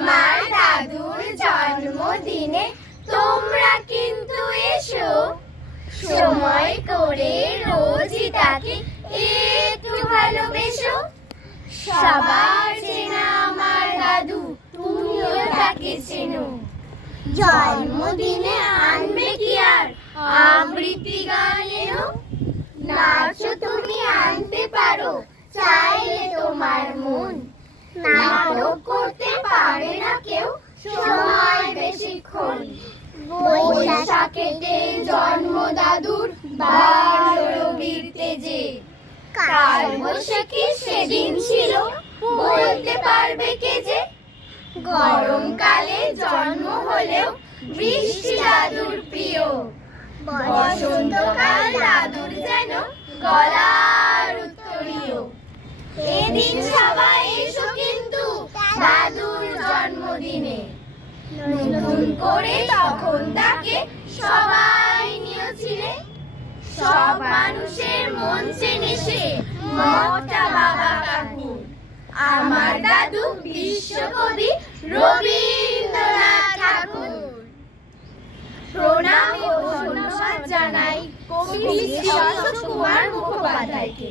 আমার দাদুর জন্মদিনে তোমরা কিন্তু এসো। সময় করে রোজই তাকে একটু ভালোবেসো। সবার চেনা আমার দাদু, তুমিও তাকে চেনো। জন্মদিনে আনবে কি আর? আবৃত্তি গানেরও নাচও তুমি, আনতে পারো, চাইলে তোমার পারে না কেউ, সময় বেশিক্ষণ। বৈশাখেতে জন্ম দাদুর বারো তেজে। কাল বৈশাখী সেদিন ছিল, বলতে পারবে কে যে? গরমকালে জন্ম হলেও বৃষ্টি দাদুর প্রিয়। বসন্তকাল দাদুর যেন গলার উত্তরীয়। এদিন সবাই এসো কিন্তু দাদুর জন্মদিনে নতুন করে, তখন তাকে সবাই নিয়েছিলে। সব মানুষের মন চেনে সে মমতা বাবা কাকু। আমার দাদু বিশ্বকবি রবীন্দ্রনাথ ঠাকুর। প্রণাম ও ধন্যবাদ জানাই কবি শ্রী কুমার মুখোপাধ্যায়কে।